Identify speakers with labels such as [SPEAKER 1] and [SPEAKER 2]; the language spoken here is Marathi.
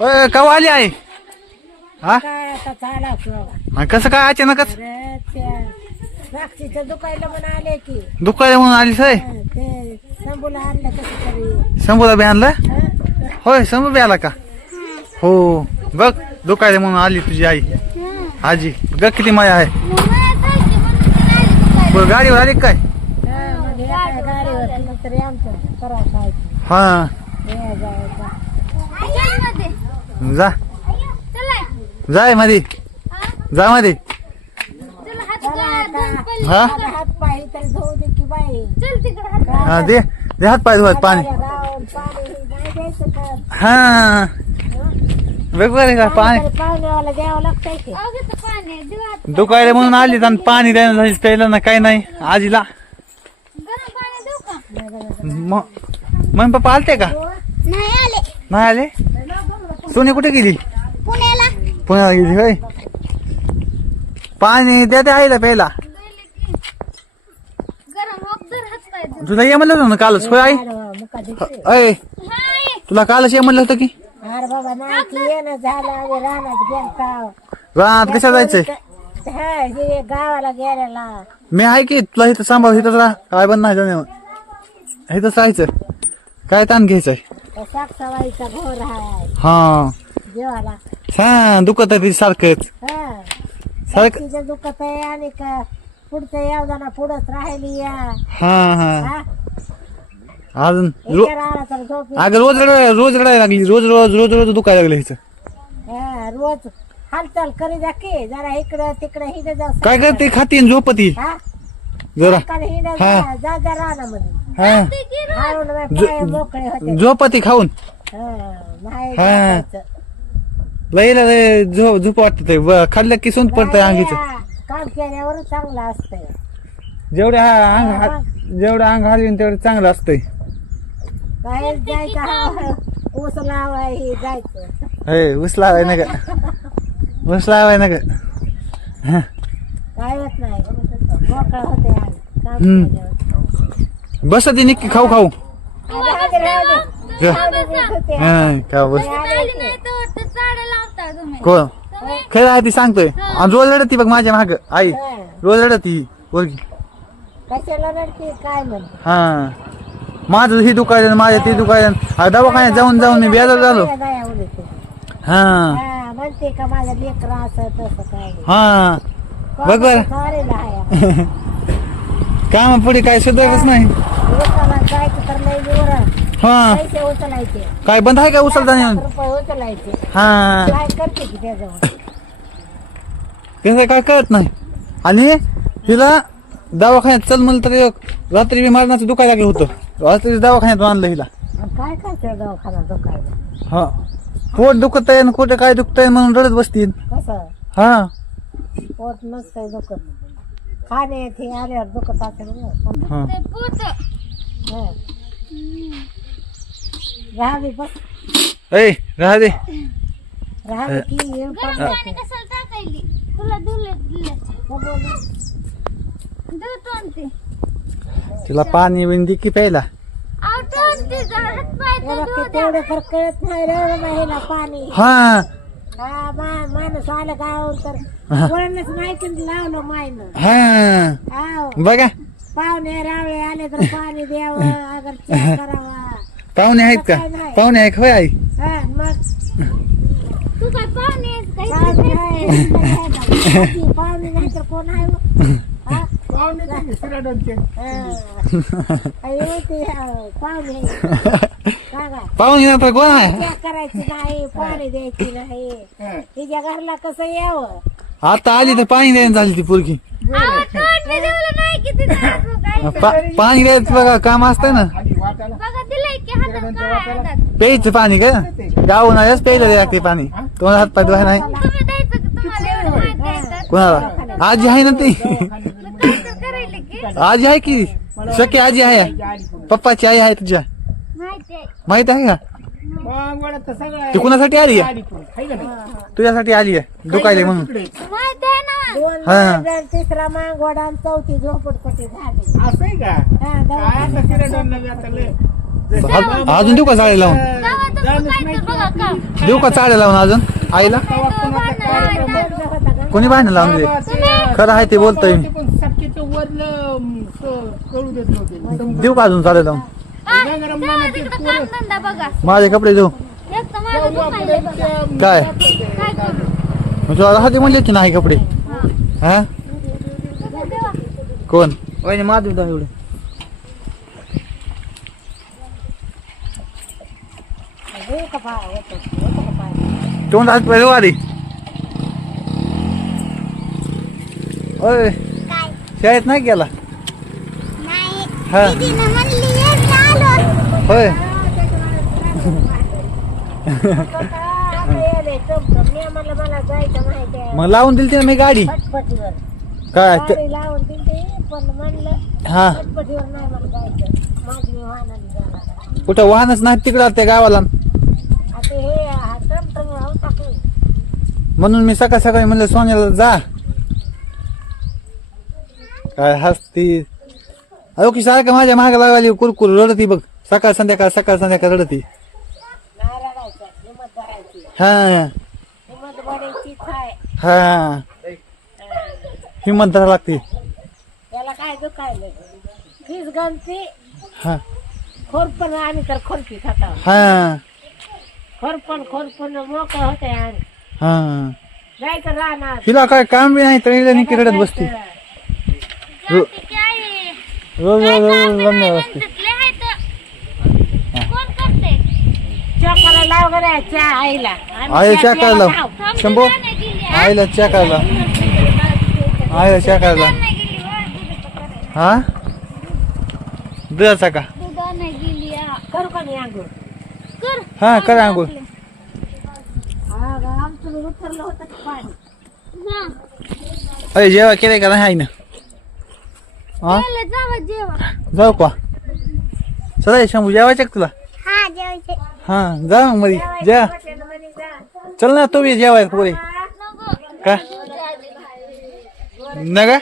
[SPEAKER 1] होय कवा आली आहे हा?
[SPEAKER 2] काय आता चाला बघा
[SPEAKER 1] आणि कसं काय अचानकच?
[SPEAKER 2] अरे त्या दुकायला म्हणून आले की.
[SPEAKER 1] म्हणून होय?
[SPEAKER 2] हं, ते शंभूला आणलं कसं तरी.
[SPEAKER 1] शंभूला बी आणलं?
[SPEAKER 2] हं?
[SPEAKER 1] होय शंभू बी आला का? हो बघ दुखायला म्हणून आली तुझी आई. आजी बघ किती माया आहे. बरं, गाडीवर आली का काय?
[SPEAKER 2] हं, मग एका गाडीवर तिला तरी आमचं करा खायचं
[SPEAKER 1] हा.
[SPEAKER 2] हे जायचं
[SPEAKER 1] जा. जायमध्ये जा मध्ये हा?
[SPEAKER 2] आता हात पाय तर धुवू दे की बाई
[SPEAKER 1] हा दे. दे हात पाय धुवायत पाणी.
[SPEAKER 2] गावावर पाणी नाही द्यायचं तर
[SPEAKER 1] हा. वेगवेगळे का पाणी?
[SPEAKER 2] तरी पाहुण्यावाला द्यावं लागतंय की
[SPEAKER 1] दुखायला म्हणून आली आणि पाणी द्यायला झाली प्यायला ना काही नाही. आजीला. मग मग पप्पा आलते का?
[SPEAKER 3] नाही आले.
[SPEAKER 1] नाही आले? सोनी कुठे गेली?
[SPEAKER 3] पुण्याला.
[SPEAKER 1] पुण्याला गेली होय? पाणी द्या ते आईला प्यायला. तुला ये म्हणलं होतं ना कालच होय आई? अय तुला कालच ये म्हणलं होतं की?
[SPEAKER 2] अरे बाबा नाही की येणं झालं आम्ही रानात गेलता.
[SPEAKER 1] रानात कशा जायचंय?
[SPEAKER 2] हा हे गावाला गेलेला.
[SPEAKER 1] मी आहे की तुला इथं सांभाळ इथंच राहा. काय पण नाही जाणे इथंच राहायचं. काय ताण घ्यायचंय?
[SPEAKER 2] साक्षाबाईचा घोर आहे
[SPEAKER 1] हा.
[SPEAKER 2] जीवाला
[SPEAKER 1] हा दुखत आहे सारखंच.
[SPEAKER 2] हा.
[SPEAKER 1] सारखं
[SPEAKER 2] तिचं दुखत आहे आणि का पुढचं यावदाना पुढंच राहिली या.
[SPEAKER 1] हा हा.
[SPEAKER 2] हा?
[SPEAKER 1] अजून रो
[SPEAKER 2] इतर आला तर झोप
[SPEAKER 1] अगं रोज रडायला रोज रडायला लागली. रोज रोज रोज रोज दुखायला लागलं हिचं.
[SPEAKER 2] हा, रोज हालचाल करी जा की. जरा इकडं तिकडं हिंड जा.
[SPEAKER 1] काय करते? खाती आणि झोपती.
[SPEAKER 2] हा?
[SPEAKER 1] जरा.
[SPEAKER 2] काल हिंड
[SPEAKER 1] हा.
[SPEAKER 2] जा जा जा रानामध्ये.
[SPEAKER 1] हा.
[SPEAKER 2] पाय मोकळे होते.
[SPEAKER 1] झोपती खाऊन.
[SPEAKER 2] हा, नाही
[SPEAKER 1] हा.
[SPEAKER 2] झोपायचं.
[SPEAKER 1] लईला लय झोप झोप वाटत आहे खाल्लं की सुंत पडतंय
[SPEAKER 2] नाही,
[SPEAKER 1] अंगीचं.
[SPEAKER 2] हा, काम केल्यावर चांगलं असतंय.
[SPEAKER 1] जेवढे हा अंग हा- जेवढं अंग हलवीन तेवढं चांगलं असतंय.
[SPEAKER 2] बाहेर जायचं हा ऊस लावाय हे जायचं.
[SPEAKER 1] हे ऊस लावाय ना का ऊस लावाय ना का
[SPEAKER 2] काय होत नाही. मोकळं होते अंग. काम
[SPEAKER 1] हम्म.
[SPEAKER 2] केल्यावर.
[SPEAKER 1] बस ती निक्की खाऊ खाऊ. हा, का बस.
[SPEAKER 3] ते
[SPEAKER 1] कोण खेळ आहे ती सांगतोय. आणि रोज रडती बघ माझ्या माग. आई. रोज रडती.
[SPEAKER 2] काय म्हणते?
[SPEAKER 1] हा. माझं ही दुकान माझ्या ती दुकान दवाखान्यात जाऊन जाऊन मी बेजार झालो. हा.
[SPEAKER 2] हा, माझं
[SPEAKER 1] हा. बघ बरं.
[SPEAKER 2] आहे.
[SPEAKER 1] काम पुढे काय सुधारच नाही
[SPEAKER 2] जायचं तर
[SPEAKER 1] हा.
[SPEAKER 2] पैसे उचलायचे.
[SPEAKER 1] काय बंद आहे का उचलता
[SPEAKER 2] लाख
[SPEAKER 1] नाही
[SPEAKER 2] रुपये उचलायचे.
[SPEAKER 1] हा.
[SPEAKER 2] काय करते की त्याजवळ
[SPEAKER 1] कसं काय कळत नाही? आणि हिला दवाखान्यात चल म्हणलं तर एक रात्री बी मारण्याचं दुखायला लागलं होतं. रात्री दवाखान्यात आणलं हिला.
[SPEAKER 2] काय करते दवाखाना दुखायला?
[SPEAKER 1] हा. पोट दुखत आहे कुठे काय दुखत म्हणून रडत बसतील
[SPEAKER 2] कसं?
[SPEAKER 1] हा.
[SPEAKER 2] पोट नसतंय दुखत. ते आल्यावर दुखत ना.
[SPEAKER 1] हा.
[SPEAKER 3] ते पोत.
[SPEAKER 2] हा. बस.
[SPEAKER 1] राहा दे.
[SPEAKER 2] की
[SPEAKER 3] पाणी टाकायली? तुला दुले दिले दूध टोनते
[SPEAKER 1] तिला पाणी की प्यायला.
[SPEAKER 3] हात पाय
[SPEAKER 2] तेवढं कळत नाही रे महिला पाणी.
[SPEAKER 1] हा.
[SPEAKER 2] हा मा- माणूस आलं गावावर तर
[SPEAKER 1] हा.
[SPEAKER 2] कोणाच नाही पण लावलं मायनं.
[SPEAKER 1] हा. बघा.
[SPEAKER 2] पाहुणे रावळे आले तर पाणी द्यावं अगर चहा करावा.
[SPEAKER 1] पाहुणे आहेत का? पाहुणे आहे का होय आई?
[SPEAKER 2] हा मग.
[SPEAKER 3] तू काय पाणी आहेस? काय
[SPEAKER 2] पाहुणे आहे. पाहुणे नाही तर कोण आहे हो? हा? हा. ते, पाहुणे
[SPEAKER 1] ना तर कोण आहे?
[SPEAKER 2] चहा करायची नाही पाणी द्यायची नाही. तिच्या घरला कसं यावं?
[SPEAKER 1] आता आली तर पाणी द्यायला झाली ती पोरगी.
[SPEAKER 3] आव टोनते दिलं नाही किती त्रास काय
[SPEAKER 1] पा- पाणी द्यायचं बघा काम असतंय ना.
[SPEAKER 3] बघा दिलंय की हातात काय हातात?
[SPEAKER 1] प्यायचं पाणी का? गावून आल्यास प्यायला द्या लागते पाणी. तुम्हाला हात पाय नाही.
[SPEAKER 3] तुम्ही द्यायचं की? तुम्हाला एवढं माहिती आहे तर
[SPEAKER 1] कोणाला? आजी आहे ना ती
[SPEAKER 3] मग काय तर करायला की
[SPEAKER 1] आजी आहे की? शक्य आजी आहे? पप्पाची आई आहे तुझ्या?
[SPEAKER 3] माहिती आहे
[SPEAKER 1] का? ती कुणासाठी आली आहे? तुझ्यासाठी आली आहे दुखायले म्हणून.
[SPEAKER 3] माहिती आहे ना
[SPEAKER 2] दोन
[SPEAKER 1] हा.
[SPEAKER 2] मांजर, तिसरा मांगवडा आणि चौथी झोपडपट्टी झाली
[SPEAKER 4] असंय का
[SPEAKER 2] हा,
[SPEAKER 4] काय
[SPEAKER 2] दवाखान्यात
[SPEAKER 4] आता तिला डोंबलं जातं लय.
[SPEAKER 1] हा- अजून देऊ का चाळे लावून देऊ का चाळे लावून अजून आईला. कोणी बाहेर लावून दे खरं आहे ते बोलतोय मी
[SPEAKER 4] पण सख्याचं वरलं अं, क- कळू देत नव्हते.
[SPEAKER 1] देऊ का अजून
[SPEAKER 3] बघा.
[SPEAKER 1] माझे कपडे देऊ. काय? तुला राहते म्हणले की नाही कपडे. हा. कोण? वहिनी माधव दा एवढे. तोंड हात पहिले वारी ओय. शाळेत नाही गेला? हा. होय. मग लावून दिली तिने मी गाडी? काय? हा. कुठं वाहनच नाही तिकडं त्या गावाला? म्हणून मी सकाळ सकाळी म्हणलं सोन्याला जा. काय हसती. अहो की सारखं माझ्या मागे लागाली कुरकुर रडती बघ. सकाळ संध्याकाळ सकाळ संध्याकाळ रडती. हा. हा. हिंमत धरा लागते.
[SPEAKER 2] त्याला काय दुखायलं फीस
[SPEAKER 1] हा.
[SPEAKER 2] खोरपण आणि तर खोरपी खाता
[SPEAKER 1] हा.
[SPEAKER 2] खोरपण खोरपण मोकळं होते आणि.
[SPEAKER 1] हा.
[SPEAKER 2] जायचं राहणार.
[SPEAKER 1] हिला काय काम बी नाही तर हिला निकी रडत बसते. रो-
[SPEAKER 3] आहे.
[SPEAKER 1] रोज रोज रोज
[SPEAKER 3] बी
[SPEAKER 1] रडणं
[SPEAKER 3] नाही
[SPEAKER 1] बसते
[SPEAKER 3] म्हणतात, लय आहे तर. कोण करते
[SPEAKER 2] चॉकाला लाव गड्या चहा आईला आम्ही
[SPEAKER 1] आईला
[SPEAKER 2] चहा
[SPEAKER 1] चहा करायला.
[SPEAKER 2] जाऊ.
[SPEAKER 3] थांब,
[SPEAKER 1] शंभू
[SPEAKER 3] दुधाला नाही गेली, हा?
[SPEAKER 1] आईला चहा करायला आईला चहा करायला
[SPEAKER 3] दुधाचं करायला.
[SPEAKER 1] हा दुधाचा का
[SPEAKER 3] दुधाला नाही गेली, हा.
[SPEAKER 2] करू का मी अंघोळ
[SPEAKER 3] कर.
[SPEAKER 1] हा कर आंघोळ
[SPEAKER 2] हा ग, आमचं उतरलं होतं की पाणी
[SPEAKER 3] हा.
[SPEAKER 1] अरे जेव्हा केलंय का नाही आईनं हा? जाऊ का? चला शंभू जेवायचं का तुला?
[SPEAKER 3] हा
[SPEAKER 1] जा मग मध्ये जेवा चल ना तू बी जेवाय पुरे. का? नका?